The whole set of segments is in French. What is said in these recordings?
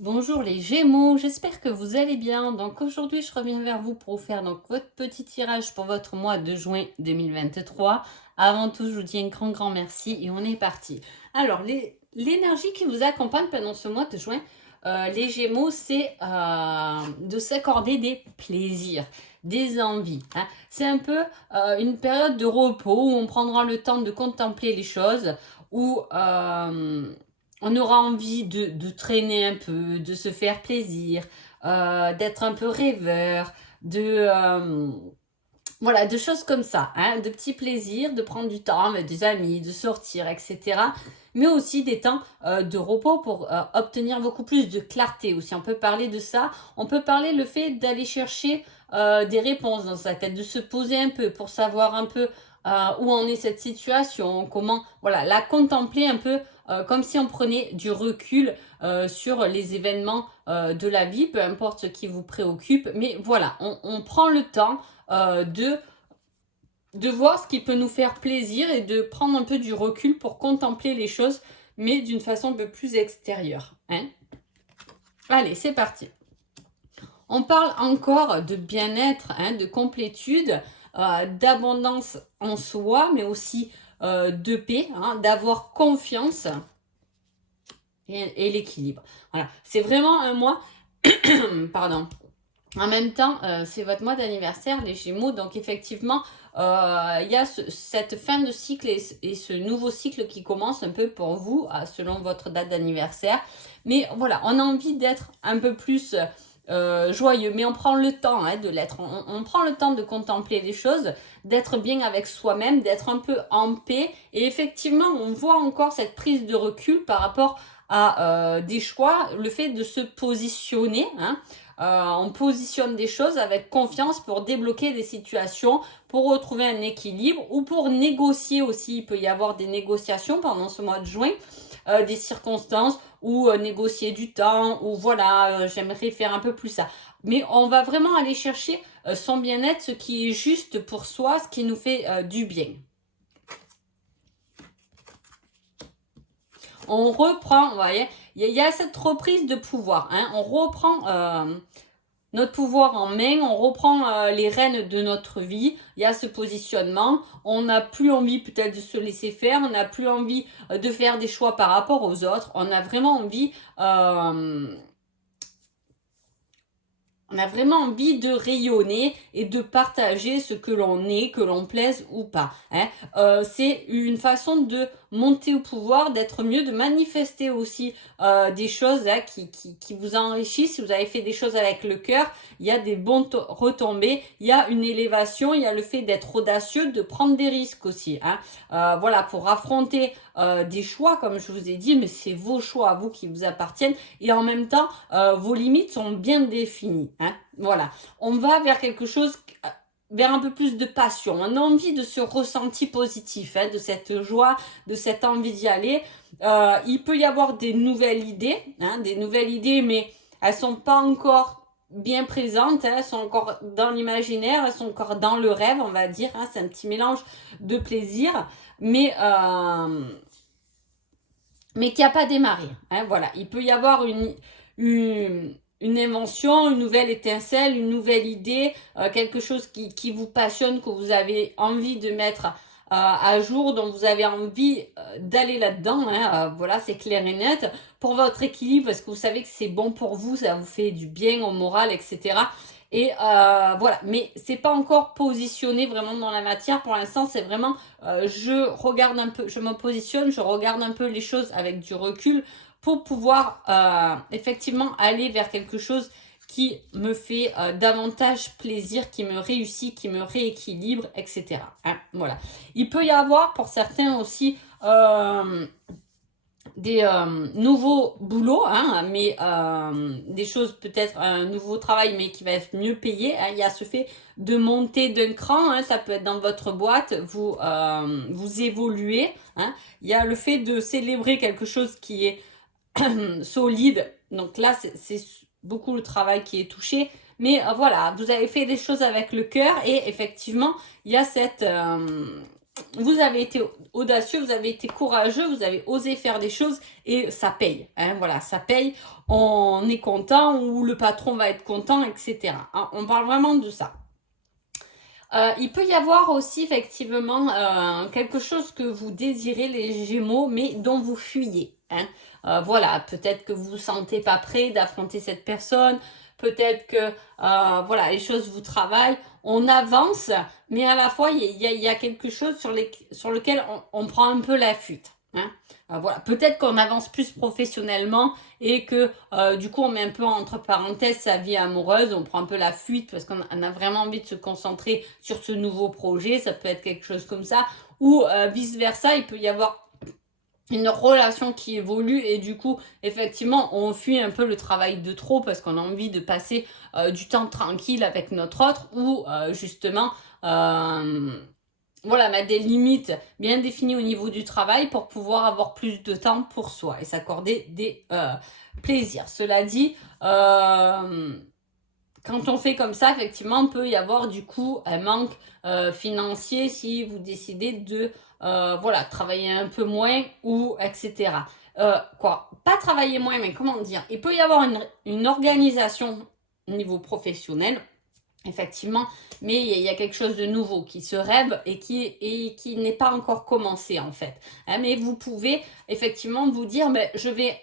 Bonjour les Gémeaux, j'espère que vous allez bien. Donc aujourd'hui, je reviens vers vous pour vous faire votre petit tirage pour votre mois de juin 2023. Avant tout, je vous dis un grand merci et on est parti. Alors, l'énergie qui vous accompagne pendant ce mois de juin, les Gémeaux, c'est de s'accorder des plaisirs, des envies, hein. C'est un peu une période de repos où on prendra le temps de contempler les choses, où on aura envie de traîner un peu, de se faire plaisir, d'être un peu rêveur, voilà, de choses comme ça, hein, de petits plaisirs, de prendre du temps avec des amis, de sortir, etc. Mais aussi des temps de repos pour obtenir beaucoup plus de clarté aussi. On peut parler de ça. On peut parler le fait d'aller chercher des réponses dans sa tête, de se poser un peu pour savoir un peu où en est cette situation, comment, voilà, la contempler un peu comme si on prenait du recul sur les événements de la vie, peu importe ce qui vous préoccupe. Mais voilà, on prend le temps de voir ce qui peut nous faire plaisir et de prendre un peu du recul pour contempler les choses, mais d'une façon un peu plus extérieure, hein. Allez, c'est parti. On parle encore de bien-être, hein, de complétude, d'abondance en soi, mais aussi de paix, hein, d'avoir confiance et l'équilibre. Voilà, c'est vraiment un mois, pardon. En même temps, c'est votre mois d'anniversaire, les Gémeaux, donc effectivement, il y a cette fin de cycle et ce nouveau cycle qui commence un peu pour vous, selon votre date d'anniversaire. Mais voilà, on a envie d'être un peu plus joyeux, mais on prend le temps de l'être. On prend le temps de contempler les choses, d'être bien avec soi-même, d'être un peu en paix. Et effectivement, on voit encore cette prise de recul par rapport à des choix, le fait de se positionner, hein. On positionne des choses avec confiance pour débloquer des situations, pour retrouver un équilibre ou pour négocier aussi. Il peut y avoir des négociations pendant ce mois de juin, des circonstances ou négocier du temps ou voilà, j'aimerais faire un peu plus ça. Mais on va vraiment aller chercher son bien-être, ce qui est juste pour soi, ce qui nous fait du bien. On reprend, vous voyez, il y a cette reprise de pouvoir, hein. On reprend notre pouvoir en main, on reprend les rênes de notre vie. Il y a ce positionnement. On n'a plus envie peut-être de se laisser faire. On n'a plus envie de faire des choix par rapport aux autres. On a vraiment envie de rayonner et de partager ce que l'on est, que l'on plaise ou pas, hein. C'est une façon de monter au pouvoir, d'être mieux, de manifester aussi des choses qui vous enrichissent. Si vous avez fait des choses avec le cœur, il y a des bons retombées, il y a une élévation, il y a le fait d'être audacieux, de prendre des risques aussi, hein. Voilà, pour affronter des choix, comme je vous ai dit, mais c'est vos choix à vous qui vous appartiennent. Et en même temps, vos limites sont bien définies, hein. Voilà, on va vers quelque chose, vers un peu plus de passion. On a envie de ce ressenti positif, hein, de cette joie, de cette envie d'y aller. Il peut y avoir des nouvelles idées, hein, mais elles sont pas encore bien présentes, hein, elles sont encore dans l'imaginaire, elles sont encore dans le rêve, on va dire, hein. C'est un petit mélange de plaisir, mais qui n'a pas démarré, hein, voilà, il peut y avoir une invention, une nouvelle étincelle, une nouvelle idée, quelque chose qui vous passionne, que vous avez envie de mettre à jour, dont vous avez envie d'aller là-dedans, hein, voilà, c'est clair et net, pour votre équilibre, parce que vous savez que c'est bon pour vous, ça vous fait du bien au moral, etc. Et voilà, mais c'est pas encore positionné vraiment dans la matière pour l'instant, c'est vraiment je regarde un peu, je me positionne, je regarde un peu les choses avec du recul pour pouvoir effectivement aller vers quelque chose qui me fait davantage plaisir, qui me réussit, qui me rééquilibre, etc., hein, voilà. Il peut y avoir pour certains aussi des nouveaux boulots, hein, mais des choses peut-être un nouveau travail, mais qui va être mieux payé, hein. Il y a ce fait de monter d'un cran, hein, ça peut être dans votre boîte, vous évoluez, hein. Il y a le fait de célébrer quelque chose qui est solide. Donc là, c'est beaucoup le travail qui est touché. Mais voilà, vous avez fait des choses avec le cœur et effectivement, il y a cette vous avez été audacieux, vous avez été courageux, vous avez osé faire des choses et ça paye. Hein, voilà, ça paye. On est content ou le patron va être content, etc. Hein, on parle vraiment de ça. Il peut y avoir aussi effectivement quelque chose que vous désirez les Gémeaux, mais dont vous fuyez. Hein. Voilà, peut-être que vous vous sentez pas prêt d'affronter cette personne, peut-être que voilà, les choses vous travaillent. On avance, mais à la fois il y a quelque chose sur lequel on prend un peu la fuite. Hein. Voilà, peut-être qu'on avance plus professionnellement et que du coup on met un peu entre parenthèses sa vie amoureuse, on prend un peu la fuite parce qu'on a vraiment envie de se concentrer sur ce nouveau projet, ça peut être quelque chose comme ça, ou vice versa, il peut y avoir une relation qui évolue et du coup effectivement on fuit un peu le travail de trop parce qu'on a envie de passer du temps tranquille avec notre autre ou justement voilà, mettre des limites bien définies au niveau du travail pour pouvoir avoir plus de temps pour soi et s'accorder des plaisirs. Cela dit, quand on fait comme ça, effectivement, il peut y avoir du coup un manque financier si vous décidez de voilà, travailler un peu moins ou etc. Pas travailler moins, mais comment dire, il peut y avoir une organisation au niveau professionnel. Effectivement, mais il y a quelque chose de nouveau qui se rêve et qui n'est pas encore commencé en fait. Hein, mais vous pouvez effectivement vous dire, mais je vais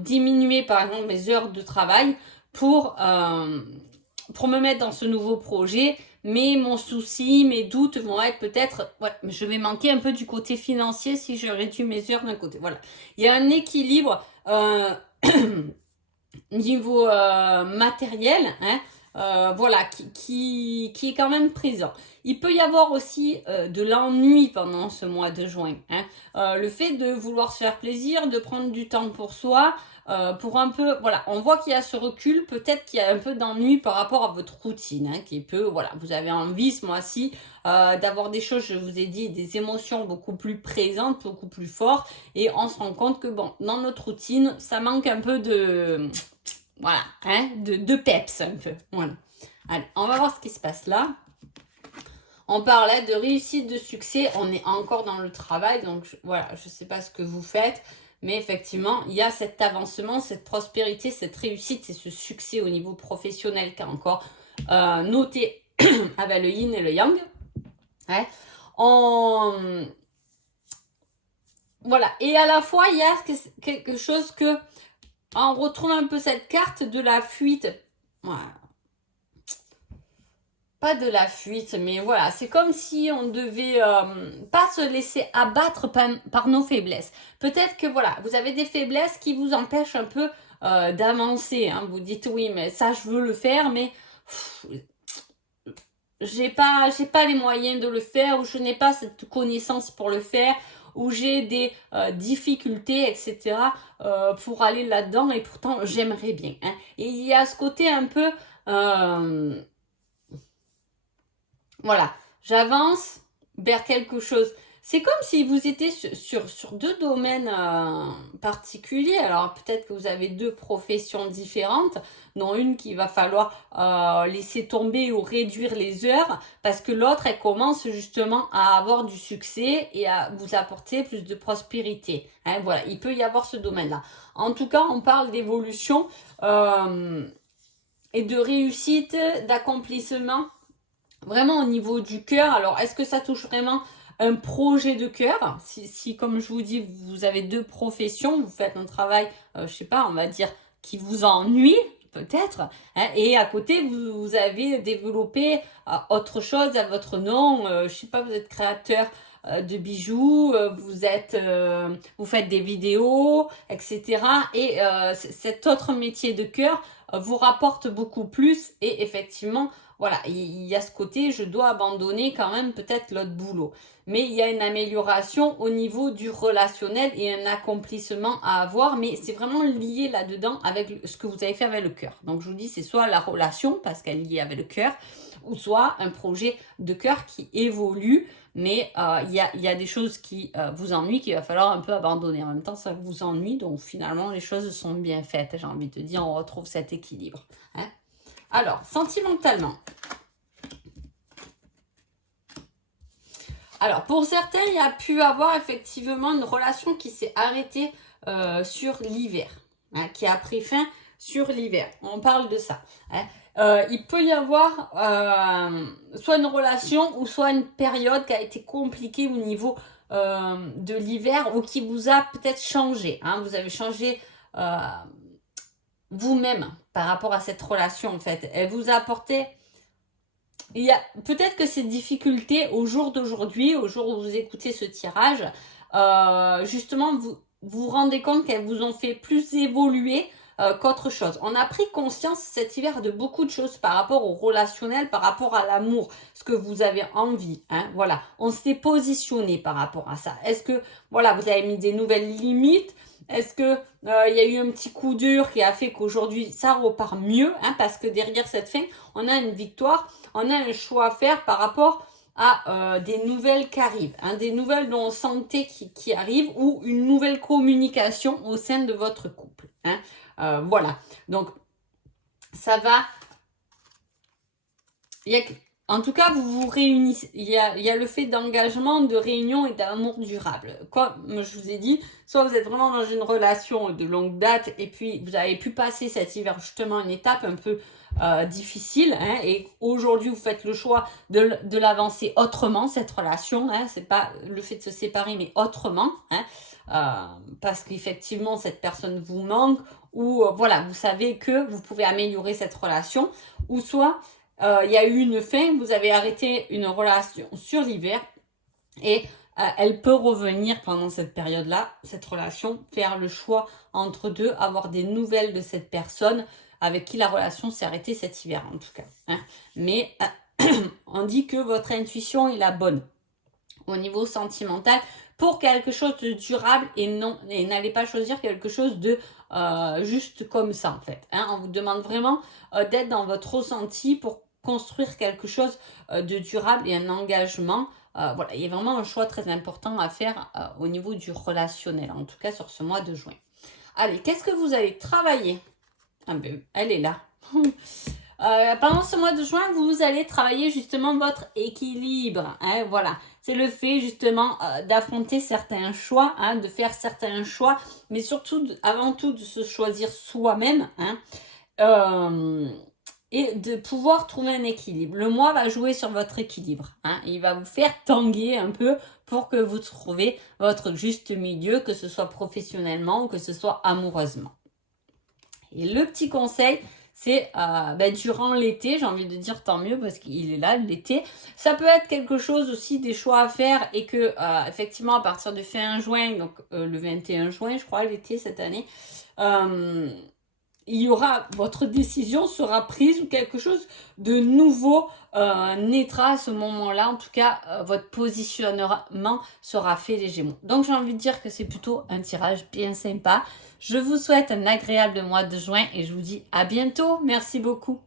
diminuer par exemple mes heures de travail pour me mettre dans ce nouveau projet. Mais mon souci, mes doutes vont être peut-être, ouais, je vais manquer un peu du côté financier si je réduis mes heures d'un côté. Voilà, il y a un équilibre niveau matériel, hein, voilà, qui est quand même présent. Il peut y avoir aussi de l'ennui pendant ce mois de juin. Hein. Le fait de vouloir se faire plaisir, de prendre du temps pour soi, pour un peu, voilà, on voit qu'il y a ce recul, peut-être qu'il y a un peu d'ennui par rapport à votre routine, hein, qui peut, voilà, vous avez envie ce mois-ci d'avoir des choses, je vous ai dit, des émotions beaucoup plus présentes, beaucoup plus fortes, et on se rend compte que, bon, dans notre routine, ça manque un peu de... Voilà, hein, de peps un peu. Voilà. Allez, on va voir ce qui se passe là. On parlait de réussite, de succès. On est encore dans le travail, donc voilà, je ne sais pas ce que vous faites. Mais effectivement, il y a cet avancement, cette prospérité, cette réussite et ce succès au niveau professionnel qui est encore noté avec le yin et le yang. Ouais. Voilà. Et à la fois, il y a quelque chose que... On retrouve un peu cette carte de la fuite. Voilà. Pas de la fuite, mais voilà, c'est comme si on devait pas se laisser abattre par nos faiblesses. Peut-être que voilà, vous avez des faiblesses qui vous empêchent un peu d'avancer. Hein. Vous dites oui, mais ça je veux le faire, mais j'ai pas les moyens de le faire ou je n'ai pas cette connaissance pour le faire ou j'ai des difficultés, etc. Pour aller là-dedans et pourtant j'aimerais bien. Hein. Et il y a ce côté un peu... voilà, j'avance vers quelque chose. C'est comme si vous étiez sur deux domaines particuliers. Alors peut-être que vous avez deux professions différentes, dont une qu'il va falloir laisser tomber ou réduire les heures, parce que l'autre, elle commence justement à avoir du succès et à vous apporter plus de prospérité. Hein, voilà, il peut y avoir ce domaine-là. En tout cas, on parle d'évolution et de réussite, d'accomplissement. Vraiment au niveau du cœur, alors est-ce que ça touche vraiment un projet de cœur si, comme je vous dis, vous avez deux professions, vous faites un travail, je sais pas, on va dire, qui vous ennuie, peut-être, hein, et à côté, vous avez développé autre chose à votre nom, je sais pas, vous êtes créateur de bijoux, vous faites des vidéos, etc. Et cet autre métier de cœur vous rapporte beaucoup plus et effectivement, voilà, il y a ce côté, je dois abandonner quand même peut-être l'autre boulot. Mais il y a une amélioration au niveau du relationnel et un accomplissement à avoir, mais c'est vraiment lié là-dedans avec ce que vous avez fait avec le cœur. Donc je vous dis, c'est soit la relation, parce qu'elle est liée avec le cœur, ou soit un projet de cœur qui évolue, mais il y a des choses qui vous ennuient, qu'il va falloir un peu abandonner. En même temps, ça vous ennuie, donc finalement, les choses sont bien faites. J'ai envie de dire, on retrouve cet équilibre. Hein. Alors, sentimentalement. Alors, pour certains, il y a pu avoir effectivement une relation qui s'est arrêtée sur l'hiver, hein, qui a pris fin sur l'hiver. On parle de ça. Hein. Il peut y avoir soit une relation ou soit une période qui a été compliquée au niveau de l'hiver ou qui vous a peut-être changé. Hein. Vous avez changé vous-même par rapport à cette relation en fait. Elle vous a apporté... Il y a peut-être que ces difficultés au jour d'aujourd'hui, au jour où vous écoutez ce tirage, justement vous vous rendez compte qu'elles vous ont fait plus évoluer qu'autre chose. On a pris conscience cet hiver de beaucoup de choses par rapport au relationnel, par rapport à l'amour, ce que vous avez envie. Hein, voilà, on s'est positionné par rapport à ça. Est-ce que voilà, vous avez mis des nouvelles limites? Est-ce que il y a eu un petit coup dur qui a fait qu'aujourd'hui ça repart mieux, hein, parce que derrière cette fin, on a une victoire, on a un choix à faire par rapport à des nouvelles qui arrivent, hein, des nouvelles dont on sentait qui arrivent ou une nouvelle communication au sein de votre couple. Hein. Voilà, donc ça va. En tout cas, vous vous réunissez. Il y a le fait d'engagement, de réunion et d'amour durable. Comme je vous ai dit, soit vous êtes vraiment dans une relation de longue date et puis vous avez pu passer cet hiver justement une étape un peu difficile, hein, et aujourd'hui vous faites le choix de l'avancer autrement, cette relation, hein, c'est pas le fait de se séparer mais autrement, hein, parce qu'effectivement cette personne vous manque ou voilà, vous savez que vous pouvez améliorer cette relation, ou soit il y a eu une fin, vous avez arrêté une relation sur l'hiver et elle peut revenir pendant cette période-là, cette relation, faire le choix entre deux, avoir des nouvelles de cette personne avec qui la relation s'est arrêtée cet hiver en tout cas. Hein. Mais on dit que votre intuition est la bonne au niveau sentimental pour quelque chose de durable et n'allez pas choisir quelque chose de juste comme ça en fait. Hein. On vous demande vraiment d'être dans votre ressenti pour construire quelque chose de durable et un engagement. Voilà, il y a vraiment un choix très important à faire au niveau du relationnel, en tout cas sur ce mois de juin. Allez, qu'est-ce que vous allez travailler? Ah ben, elle est là. Pendant ce mois de juin, vous allez travailler justement votre équilibre. Hein, voilà, c'est le fait justement d'affronter certains choix, hein, de faire certains choix, mais surtout, avant tout, de se choisir soi-même. Hein, et de pouvoir trouver un équilibre. Le mois va jouer sur votre équilibre. Hein. Il va vous faire tanguer un peu pour que vous trouviez votre juste milieu, que ce soit professionnellement ou que ce soit amoureusement. Et le petit conseil, c'est durant l'été, j'ai envie de dire tant mieux parce qu'il est là l'été. Ça peut être quelque chose aussi, des choix à faire et que effectivement à partir du fin juin, donc le 21 juin je crois l'été cette année, il y aura, votre décision sera prise ou quelque chose de nouveau naîtra à ce moment-là. En tout cas, votre positionnement sera fait les Gémeaux. Donc, j'ai envie de dire que c'est plutôt un tirage bien sympa. Je vous souhaite un agréable mois de juin et je vous dis à bientôt. Merci beaucoup.